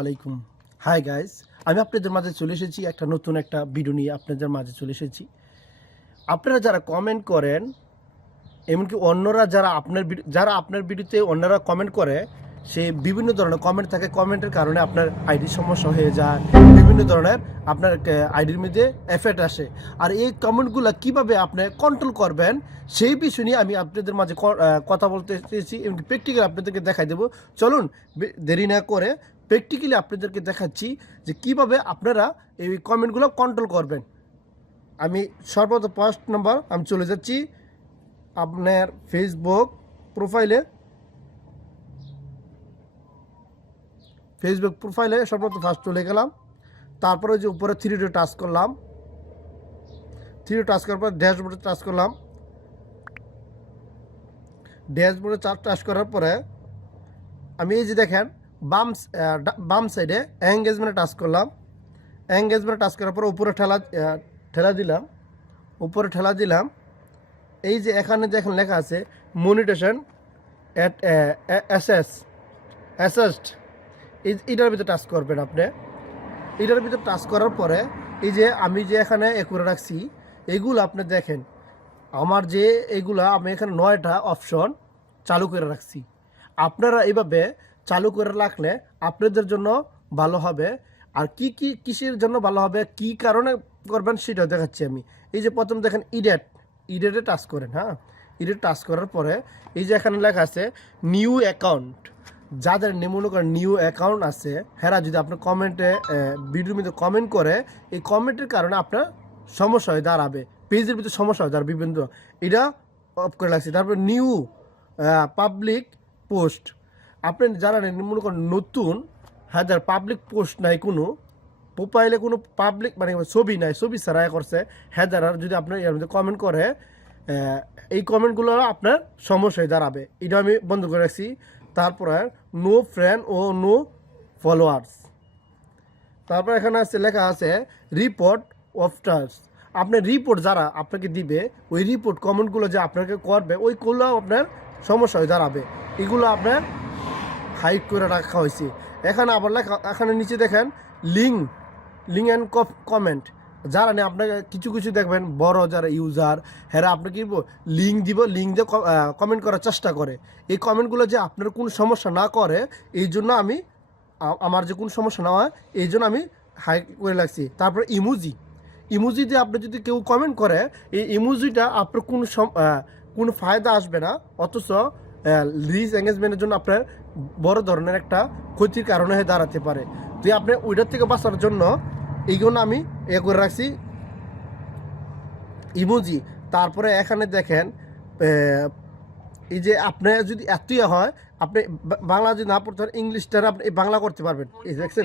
আলাইকুম। Hi guys আমি আপনাদের মাঝে চলে এসেছি একটা নতুন একটা ভিডিও নিয়ে আপনাদের মাঝে চলে এসেছি। আপনারা যারা কমেন্ট করেন, এমনকি অন্যরা যারা আপনার যারা আপনার ভিডিওতে অন্যরা কমেন্ট করে, সে বিভিন্ন ধরনের কমেন্ট থাকে। কমেন্টের কারণে আপনার আইডির সমস্যা হয়ে যায়। বিভিন্ন ধরনের আপনার আইডির মধ্যে এফেক্ট আসে। আর এই কমেন্টগুলো কীভাবে আপনি কন্ট্রোল করবেন, সেই বিষয় নিয়ে আমি আপনাদের মাঝে কথা বলতে চেয়েছি এমনকি প্র্যাকটিক্যাল আপনাদেরকে দেখাই দেবো। চলুন দেরি না করে প্র্যাকটিক্যালি আপনাদেরকে দেখাচ্ছি যে কীভাবে আপনারা এই কমেন্টগুলো কন্ট্রোল করবেন। আমি সর্বপ্রথম ফার্স্ট নাম্বার আমি চলে যাচ্ছি আপনার ফেসবুক প্রোফাইলে ফেসবুক প্রোফাইলে সর্বপ্রথম ফার্স্ট চলে গেলাম। তারপরে যে উপরে থ্রি ডে টাচ করলাম। থ্রি টাচ করার পর ড্যাশবোর্ডে টাচ করলাম। ড্যাশবোর্ডে টাচ করার পরে আমি এই যে দেখেন বাম বাম সাইডে এঙ্গেজমেন্টে টাচ করলাম। এঙ্গেজমেন্টে টাচ করার পর উপরে ঠেলা ঠেলা দিলাম। উপরে ঠেলা দিলাম। এই যে এখানে দেখেন লেখা আছে মনিটেশন অ্যাট এসএস অ্যাসেস্ট এটার ভিতরে টাচ করবেন আপনি। এটার ভিতরে টাচ করার পরে এই যে আমি যে এখানে এ করে রাখছি, এগুলো আপনি দেখেন। আমার যে এগুলা, আমি এখানে নয়টা অপশন চালু করে রাখছি। আপনারা এইভাবে চালু করে রাখলে আপনাদের জন্য ভালো হবে। আর কি কি কিসের জন্য ভালো হবে, কি কারণে করবেন সেটা দেখাচ্ছি আমি। এই যে প্রথম দেখেন ইডেট ইডেটে টাচ করেন হ্যাঁ? ইডেট টাচ করার পরে এই যে এখানে লেখা আছে নিউ অ্যাকাউন্ট যাদের মনে করেন নিউ অ্যাকাউন্ট আছে হ্যাঁ যদি আপনার কমেন্টে ভিডিওর মধ্যে কমেন্ট করে, এই কমেন্টের কারণে আপনার সমস্যা হয়ে দাঁড়াবে। পেজের ভিতরে সমস্যা হয় দাঁড়াবে বিভিন্ন। এটা অফ করে লাগছে তারপর নিউ পাবলিক পোস্ট আপনি যারা মনে করেন নতুন হ্যাঁ যার পাবলিক পোস্ট নাই কোনো প্রোফাইলে কোনো পাবলিক মানে ছবি নাই, ছবি ছাড়া এ করছে হ্যাঁ যারা যদি আপনার এর মধ্যে কমেন্ট করে এই কমেন্টগুলো আপনার সমস্যায় দাঁড়াবে। এটা আমি বন্ধ করে রাখছি। তারপরে নো ফ্রেন্ড ও নো ফলোয়ার্স তারপর এখানে আছে, লেখা আছে রিপোর্ট অফটার্স আপনার রিপোর্ট যারা আপনাকে দিবে, ওই রিপোর্ট কমেন্টগুলো যে আপনাকে করবে, ওইগুলো আপনার সমস্যা হয়ে দাঁড়াবে। এগুলো আপনার হাইড করে রাখা হয়েছে। এখানে আবার লেখা এখানে নিচে দেখেন লিঙ্ক লিঙ্ক অ্যান্ড কমেন্ট যারা নেই, আপনাকে কিছু কিছু দেখবেন, বড় যারা ইউজার হ্যাঁ আপনি আপনাকে লিঙ্ক দিব লিঙ্ক দিয়ে কমেন্ট করার চেষ্টা করে। এই কমেন্টগুলো যে আপনার কোনো সমস্যা না করে, এই জন্য আমি আমার যে কোনো সমস্যা না হয়, এই জন্য আমি হাই করে লাগছি তারপরে ইমুজি ইমুজি দিয়ে আপনি যদি কেউ কমেন্ট করে, এই ইমুজিটা আপনার কোনো কোনো ফায়দা আসবে না, অথচ রিচ এঙ্গেজমেন্টের জন্য আপনার বড় ধরনের একটা ক্ষতির কারণে হয়ে দাঁড়াতে পারে। তো আপনি ওইটার থেকে বাঁচার জন্য এইগুলো আমি এ করে রাখছি। ইমোজি, তারপরে এখানে দেখেন এই যে আপনি যদি এতই হয়, আপনি বাংলা যদি না পড়তে পারেন, ইংলিশটা আপনি বাংলা করতে পারবেন। এই দেখছেন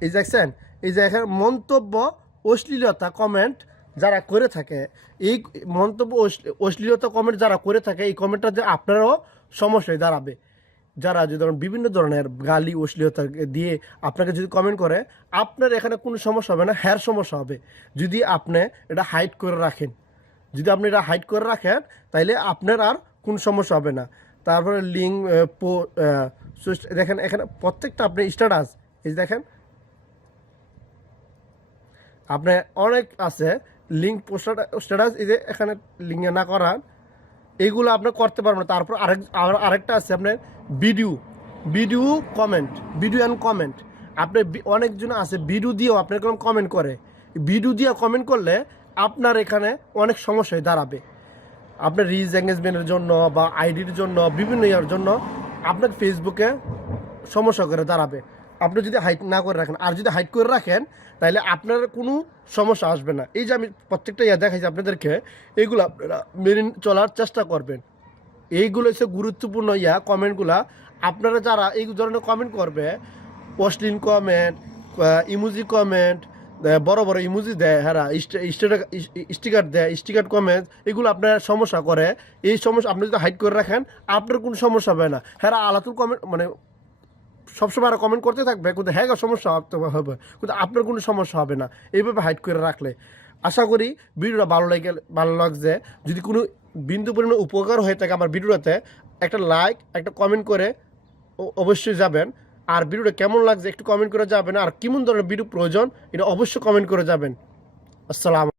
এই দেখছেন, এই যে এখানে মন্তব্য অশ্লীলতা কমেন্ট যারা করে থাকে, এই মন্তব্য অশ্লী- অশ্লীলতা কমেন্ট যারা করে থাকে, এই কমেন্টটা যে আপনারও সমস্যায় দাঁড়াবে। যারা যদি ধরুন বিভিন্ন ধরনের গালি অশ্লীলতা দিয়ে আপনাকে যদি কমেন্ট করে, আপনার এখানে কোনো সমস্যা হবে না হ্যার সমস্যা হবে। যদি আপনি এটা হাইড করে রাখেন, যদি আপনি এটা হাইড করে রাখেন, তাইলে আপনার আর কোনো সমস্যা হবে না। তারপরে লিঙ্ক পো দেখেন এখানে প্রত্যেকটা আপনি স্ট্যাটাস এই দেখেন, আপনার অনেক আছে লিঙ্ক পোস্টার স্ট্যাটাস এই যে এখানে লিঙ্ক না করান এইগুলো আপনি করতে পারবেন তারপর আরেক, আর- আরেকটা আছে আপনার video. Video comment video and comment আপনি বি- অনেকজন আছে, ভিডিও দিয়েও আপনার কোনো কমেন্ট করে। ভিডিও দিয়ে কমেন্ট করলে আপনার এখানে অনেক সমস্যায় দাঁড়াবে। আপনার রিচ এঙ্গেজমেন্টের জন্য বা আইডির জন্য, বিভিন্ন ইয়ার জন্য আপনার ফেসবুকে সমস্যা করে দাঁড়াবে। আপনি যদি হাইট না করে রাখেন, আর যদি হাইট করে রাখেন, তাহলে আপনার কোনো সমস্যা আসবে না। এই যে আমি প্রত্যেকটা ইয়া দেখাইছি আপনাদেরকে, এগুলো আপনারা মেনে চলার চেষ্টা করবেন। এইগুলো হচ্ছে গুরুত্বপূর্ণ ইয়া কমেন্টগুলা। আপনারা যারা এই ধরনের কমেন্ট করবে, অশ্লীল কমেন্ট ইমোজি কমেন্ট বড় বড় ইমোজি দেয় হ্যাঁ স্টিকার দেয়, স্টিকার কমেন্ট এগুলো আপনার সমস্যা করে। এই সমস্যা, আপনি যদি হাইড করে রাখেন, আপনার কোনো সমস্যা হবে না। হ্যাঁ আলাতুল কমেন্ট মানে সবসময় আর কমেন্ট করতে থাকবে, কিন্তু হ্যাঁ সমস্যা হবে কিন্তু আপনার কোনো সমস্যা হবে না। এইভাবে হাইড করে রাখলে। আশা করি ভিডিওটা ভালো লাগে, ভালো লাগছে। যদি কোনো বিন্দু পরিমাণ উপকার হয়ে থাকে আমার ভিডিওটাতে, একটা লাইক একটা কমেন্ট করে অবশ্যই যাবেন। আর ভিডিওটা কেমন লাগছে একটু কমেন্ট করে যাবেন। আর কেমন ধরনের ভিডিও প্রয়োজন, এটা অবশ্যই কমেন্ট করে যাবেন। আসসালাম